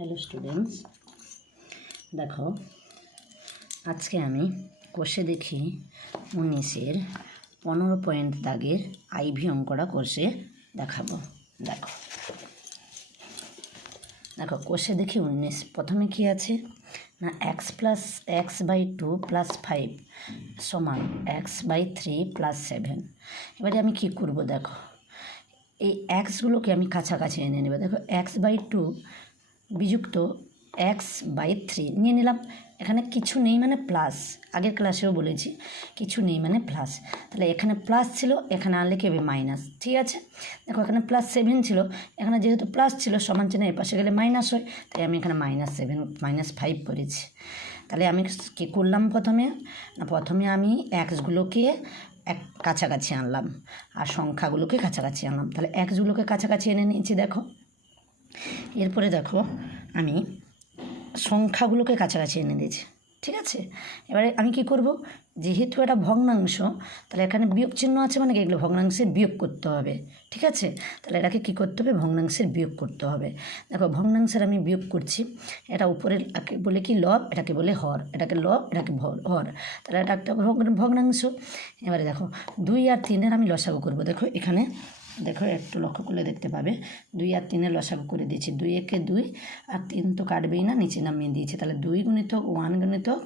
Hello students দেখো, আজকে আমি কোষে দেখি উনিশের পনেরো পয়েন্ট দাগের আইভি অঙ্কটা কোষে দেখাবো। দেখো। দেখো কোষে দেখি উনিশ, প্রথমে কি আছে? না x plus x by two plus five সমান x by three plus seven এবারে আমি কী করব, দেখো? এই এক্সগুলোকে আমি কাছাকাছি এনে নেব। দেখো এক্স বাই টু বিযুক্ত এক্স বাই থ্রি নিয়ে নিলাম। এখানে কিছু নেই মানে প্লাস আগের ক্লাসেও বলেছি, কিছু নেই মানে প্লাস তাহলে এখানে প্লাস ছিল, এখানে আনলে কি হবে? মাইনাস ঠিক আছে? দেখো এখানে প্লাস সেভেন ছিল। এখানে যেহেতু প্লাস ছিল, সমান চিহ্ন এ পাশে গেলে মাইনাস হয়। তাই আমি এখানে মাইনাস সেভেন মাইনাস ফাইভ করেছি। তাহলে আমি কী করলাম প্রথমে? না, প্রথমে আমি এক্সগুলোকে এক কাছাকাছি আনলাম। আর সংখ্যাগুলোকে কাছাকাছি আনলাম। তাহলে এক্সগুলোকে কাছাকাছি এনে নিয়েছি, দেখো। এরপরে দেখো আমি সংখ্যাগুলোকে কাছাকাছি এনে দিয়েছি, ঠিক আছে? এবারে আমি কি করব? যেহেতু এটা ভগ্নাংশ, তাহলে এখানে বিয়োগ চিহ্ন আছে মানে এগুলো ভগ্নাংশের বিয়োগ করতে হবে, ঠিক আছে? তাহলে এটাকে কী করতে হবে? ভগ্নাংশের বিয়োগ করতে হবে। দেখো, ভগ্নাংশের আমি বিয়োগ করছি, এটা উপরে বলে কি? লব, এটাকে বলে হর, এটাকে লব, এটাকে হর। তাহলে এটা একটা ভগ্নাংশ। এবারে দেখো, দুই আর তিনের আমি লসাগু করব। দেখো, এখানে দেখো, একটু লক্ষ্য করলে দেখতে পাবে। দুই আর তিনের লসাগু করে দিয়েছি। দুই একে দুই আর তিন তো কাটবেই না, নিচে নামিয়ে দিয়েছি। তাহলে দুই গুণিতক ওয়ান গুণিতক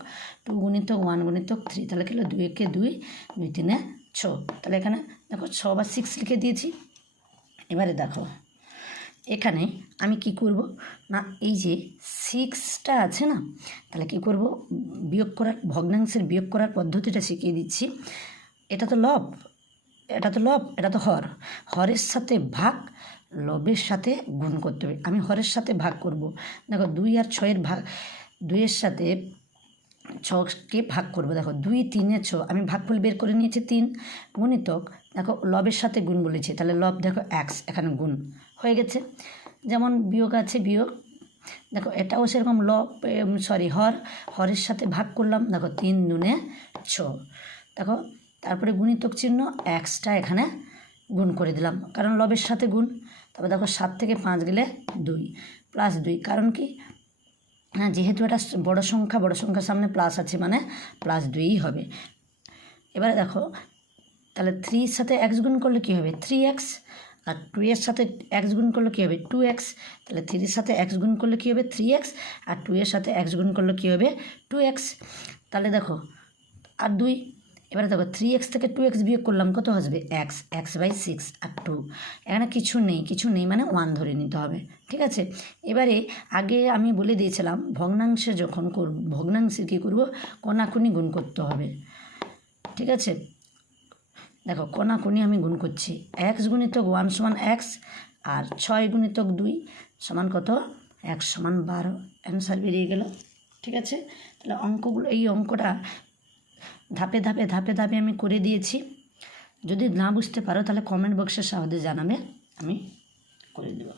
টু গুণিতক ওয়ান গুণিতক থ্রি, তাহলে কি হলো? দুই একে দুই দুই তিনে ছ। তাহলে এখানে দেখো, ছ বা সিক্স লিখে দিয়েছি। এবারে দেখো, এখানে আমি কি করব? না, এই যে সিক্সটা আছে না, তাহলে কি করব? বিয়োগ করার, ভগ্নাংশের বিয়োগ করার পদ্ধতিটা শিখিয়ে দিচ্ছি। এটা তো লব। এটা তো লব, এটা তো হর। হরের সাথে ভাগ, লবের সাথে গুণ করতে হবে। আমি হরের সাথে ভাগ করব। দেখো, দুই আর ছয়ের ভাগ, দুইয়ের সাথে ছকে ভাগ করব। দেখো, দুই, তিনে ছ। আমি ভাগফল বের করে নিয়েছি তিন। গুণিতক, দেখো, লবের সাথে গুণ বলেছি। তাহলে লব দেখো, এক্স, এখানে গুণ হয়ে গেছে। যেমন বিয়োগ আছে, বিয়োগ। দেখো, এটাও সেরকম লব সরি হর। হরের সাথে ভাগ করলাম। দেখো, তিন দুনে ছ। দেখো তারপরে গুণিতক চিহ্ন এক্সটা এখানে গুণ করে দিলাম। কারণ লবের সাথে গুণ। তারপর দেখো সাত থেকে পাঁচ গেলে দুই প্লাস দুই। কারণ কি? হ্যাঁ যেহেতু এটা বড় সংখ্যা, বড় সংখ্যার সামনে প্লাস আছে মানে প্লাস দুইই হবে। এবারে দেখো, তাহলে থ্রির সাথে এক্স গুণ করলে কী হবে? থ্রি এক্স আর টু এর সাথে এক্স গুণ করলে কী হবে? টু এক্স তাহলে থ্রির সাথে এক্স গুণ করলে কী হবে? থ্রি এক্স আর টু এর সাথে এক্স গুণ করলে কী হবে? টু এক্স তাহলে দেখো, আর দুই এবারে দেখো থ্রি এক্স থেকে টু এক্স বিয়োগ করলাম, কত আসবে? এক্স এক্স বাই সিক্স আর টু এখানে কিছু নেই কিছু নেই মানে ওয়ান ধরে নিতে হবে, ঠিক আছে? এবারে আগে আমি বলে দিয়েছিলাম, ভগ্নাংশে যখন করব ভগ্নাংশে কী করব? কোনাকুনি গুণ করতে হবে, ঠিক আছে? দেখো কোনাকুনি আমি গুণ করছি এক্স গুণিতক ওয়ান সমান এক্স আর ছয় গুণিতক দুই সমান কত? এক সমান বারো অ্যান্সার বেরিয়ে গেল, ঠিক আছে? তাহলে অঙ্কগুলো, এই অঙ্কটা ধাপে ধাপে ধাপে ধাপে আমি করে দিয়েছি। যদি না বুঝতে পারো তাহলে কমেন্ট বক্সের সাহায্যে জানাবে, আমি করে দেবো।